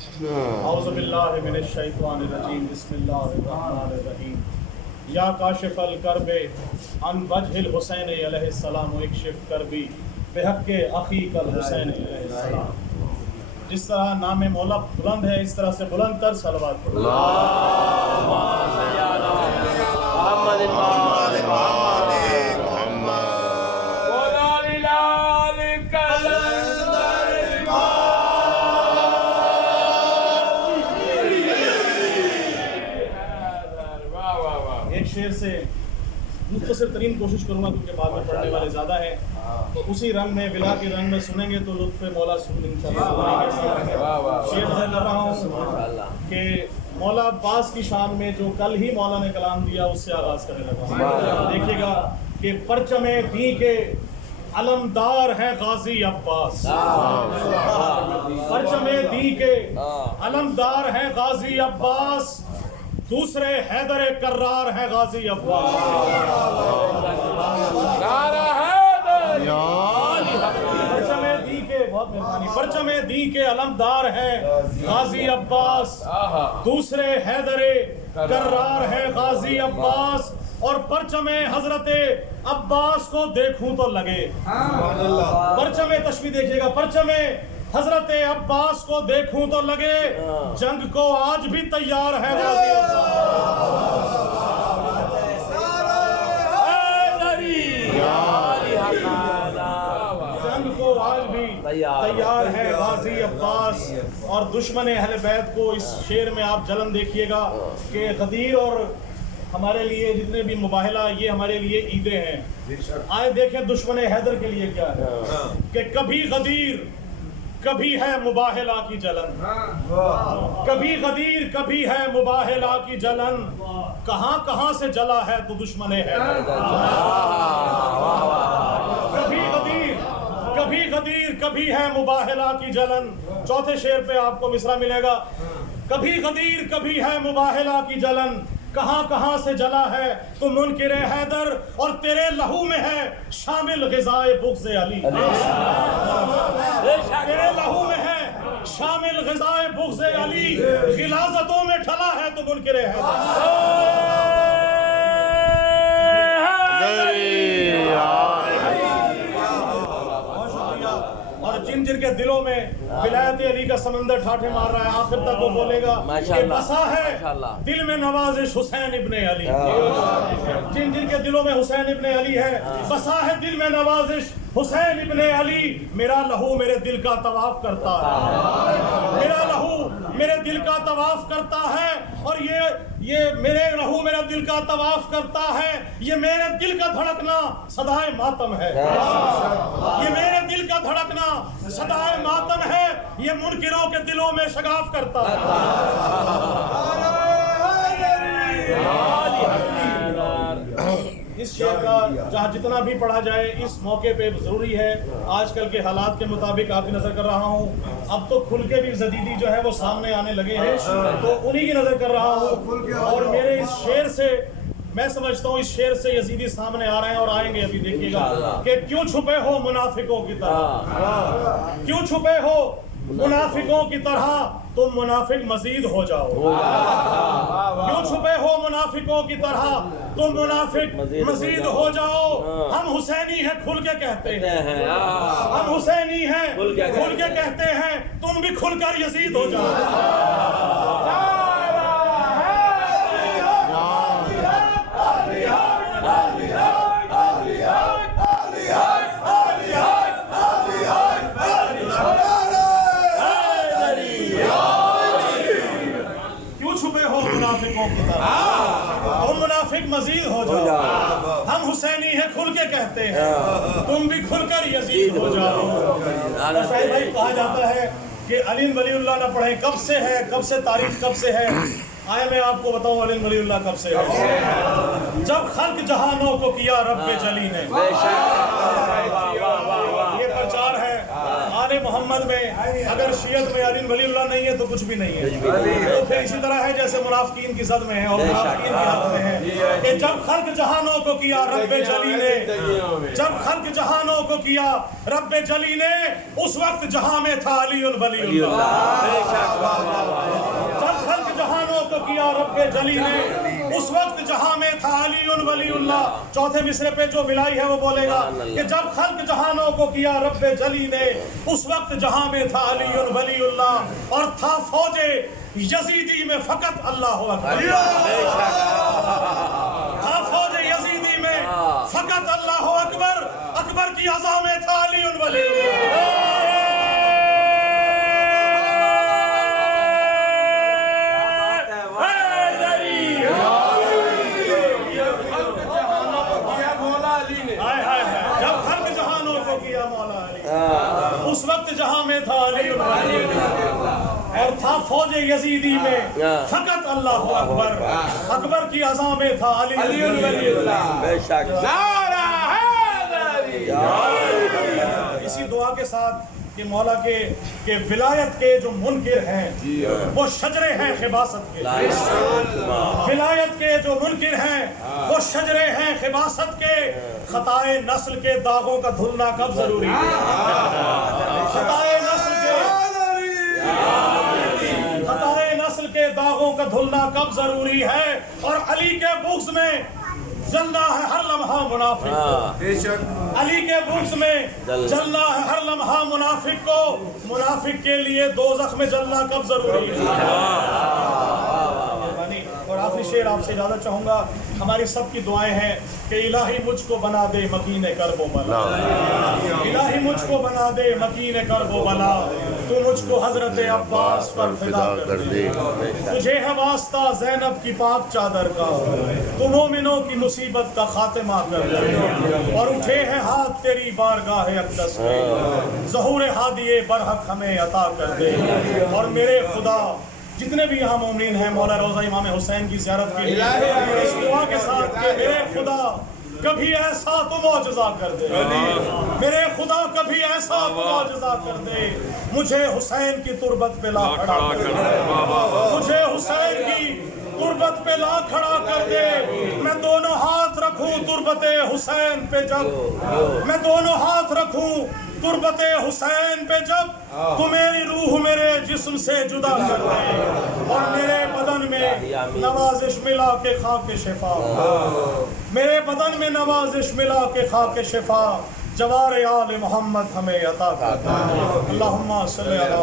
اعوذ باللہ من الشیطان الرجیم بسم اللہ الرحمن الرحیم یا کاشف الکرب عن وجہ الحسین علیہ السلام اکشف کربی بحق اخیک الحسین علیہ السلام. جس طرح نام مولا بلند ہے اس طرح سے بلند تر صلوات پڑھو. ایک شعر سے مختصر ترین کوشش کروں گا کیونکہ بعد میں پڑھنے والے زیادہ ہیں، تو اسی رنگ میں ولا کے رنگ میں سنیں گے تو لطف مولا سن انشاءاللہ. شعر ذکر کر رہا ہوں کہ مولا عباس کی شان میں جو کل ہی مولا نے کلام دیا اس سے آغاز کرنے لگا. دیکھیے گا کہ پرچم دین کے علمدار ہے غازی عباس. پرچم دین کے علمدار ہے غازی عباس، دوسرے حیدر کرار ہے غازی عباس. پرچم دین کے بہت مہربانی پرچم دین کے علمدار ہے غازی عباس، دوسرے حیدر کرار ہے غازی عباس. اور پرچم حضرت عباس کو دیکھوں تو لگے، پرچم تشبیہ دیکھیے گا، پرچم حضرت عباس کو دیکھوں تو لگے جنگ کو آج بھی تیار ہے غازی جنگ کو آج بھی تیار ہے غازی عباس. اور دشمن اہل بیت کو اس شعر میں آپ جلن دیکھیے گا کہ غدیر اور ہمارے لیے جتنے بھی مباہلہ یہ ہمارے لیے عیدیں ہیں. آئے دیکھیں دشمن حیدر کے لیے کیا ہے کہ کبھی غدیر کبھی ہے مباہلہ کی جلن، کبھی غدیر کبھی ہے مباہلہ کی جلن، کہاں کہاں سے جلا ہے تو دشمن حیدر. کبھی غدیر کبھی غدیر کبھی ہے مباہلہ کی جلن. چوتھے شعر پہ آپ کو مصرع ملے گا، کبھی غدیر کبھی ہے مباہلہ کی جلن، کہاں کہاں سے جلا ہے تو منکر حیدر، اور تیرے لہو میں ہے شامل غذائے بغض علی. تیرے لہو میں ہے شامل غذائے بغض علی، غلاظتوں میں ڈھلا ہے تو منکر حیدر. اور جن جن کے دلوں میں ولایت علی کا سمندر ٹھاٹھے مار رہا ہے آخر تک وہ بولے گا کہ بسا ہے دل میں نوازش حسین ابن علی. جن جن کے دلوں میں حسین ابن علی ہے بسا ہے دل میں نوازش حسین ابن علی. میرا لہو میرے دل کا طواف کرتا ہے، میرا لہو میرے دل کا طواف کرتا ہے، اور یہ میرے لہو میرا دل کا طواف کرتا ہے، یہ میرے دل کا دھڑکنا صدائے ماتم ہے، یہ میرے دل کا دھڑکنا صدائے ماتم ہے، یہ منکروں کے دلوں میں شگاف کرتا ہے. اس شعر کا جہاں جتنا بھی پڑھا جائے اس موقع پہ ضروری ہے. آج کل کے حالات کے مطابق آپ کی نظر کر رہا ہوں، اب تو کھل کے بھی جدیدی جو ہے وہ سامنے آنے لگے ہیں، تو انہی کی نظر کر رہا ہوں. اور میرے اس شعر سے میں سمجھتا ہوں اس شعر سے یزیدی سامنے آ رہے ہیں اور آئیں گے. ابھی دیکھیے گا کہ کیوں چھپے ہو منافقوں کی طرح، کیوں چھپے ہو منافقوں کی طرح تم منافق مزید ہو جاؤ. کیوں چھپے ہو منافقوں کی طرح تم منافق مزید ہو جاؤ. ہم حسینی ہیں کھل کے کہتے ہیں، ہم حسینی ہیں کھل کے کہتے ہیں، تم بھی کھل کر یزید ہو جاؤ. تم منافق مزید ہو جاؤ. ہم حسینی ہیں کھل کے کہتے ہیں، تم بھی کھل کر یزید ہو جاؤ. شاہد بھائی کہا جاتا ہے کہ علی ولی اللہ نہ پڑھیں، کب سے ہے، کب سے تاریخ کب سے ہے. آئے میں آپ کو بتاؤں علی ولی اللہ کب سے ہے. جب خلق جہانوں کو کیا رب جلی نے. یہ پرچار ہے آنے محمد میں اگر شیعت میں علی ولی اللہ نہیں ہے تو کچھ بھی نہیں ہے. تو پھر اسی طرح ہے جیسے منافقین کی زد میں ہے اور منافقین کی حالت میں ہے کہ جب خلق جہانوں کو کیا رب جلی نے، جب خلق جہانوں کو کیا رب جلی نے، اس وقت جہاں میں تھا علی ولی اللہ. جب خلق جہانوں کو کیا رب جلی نے، اس وقت جہاں میں تھا علی ولی اللہ. چوتھے مصرے پہ جو ولائی ہے وہ بولے گا کہ جب خلق جہانوں کو کیا رب جلی نے، اس وقت جہاں میں تھا علی ولی اللہ، اور تھا فوج یزیدی میں فقط اللہ اکبر. تھا فوج یزیدی میں فقط اللہ اکبر، اکبر کی عزا میں تھا علی ولی اللہ. اس وقت جہاں میں تھا علی اور تھا فوج یزیدی میں فقط اللہ اکبر، اکبر کی عزا میں تھا علی ولی اللہ. اسی دعا کے ساتھ کہ مولا کے ولایت کے جو منکر ہیں وہ شجرے ہیں خباثت کے، ولایت کے جو منکر ہیں وہ شجرے ہیں خباثت کے. خطائے نسل کے داغوں کا دھلنا کب ضروری ہے؟ خطائے نسل کے داغوں کا دھلنا کب ضروری ہے؟ اور علی کے بغض میں جلنا ہے ہر لمحہ منافق، علی کے بغض میں جلنا ہے ہر لمحہ منافق کو. منافق کے لیے دوزخ میں جلنا کب ضروری ہے؟ اور آخری شعر آپ سے اجازت چاہوں گا. ہماری سب کی دعائیں ہیں کہ الہی مجھ کو بنا دے مکین کرب و بلا، الہی مجھ کو بنا دے مکین کرب و بلا. تو مجھ کو حضرت عباس پر فدا کر دے، تجھے ہے واسطہ زینب کی پاک چادر کا. تو مومنوں کی مصیبت کا خاتمہ کر دے، اور اٹھے ہیں ہاتھ تیری بارگاہ اقدس میں. ظہور ہادی برحق ہمیں عطا کر دے. اور میرے خدا جتنے بھی یہاں مومنین ہیں مولا روضہ امام حسین کی زیارت کے لیے اس دعا کے ساتھ کہ میرے خدا کبھی ایسا تو معجزہ کر دے، میرے خدا کبھی ایسا تو معجزہ کر دے. مجھے حسین کی تربت پہ لا کھڑا کر دے، مجھے حسین کی تربت پہ لا کھڑا کر دے. میں دونوں ہاتھ رکھوں تربت حسین پہ جب، میں دونوں ہاتھ رکھوں تربت حسین پہ جب، تو میری روح میرے جسم سے جدا کر دے. اور میرے بدن میں نوازش ملا کے خاک شفا، میرے بدن میں نوازش ملا کے خاک شفا. جوار آل محمد ہمیں عطا کر دے. اللہم صلی علی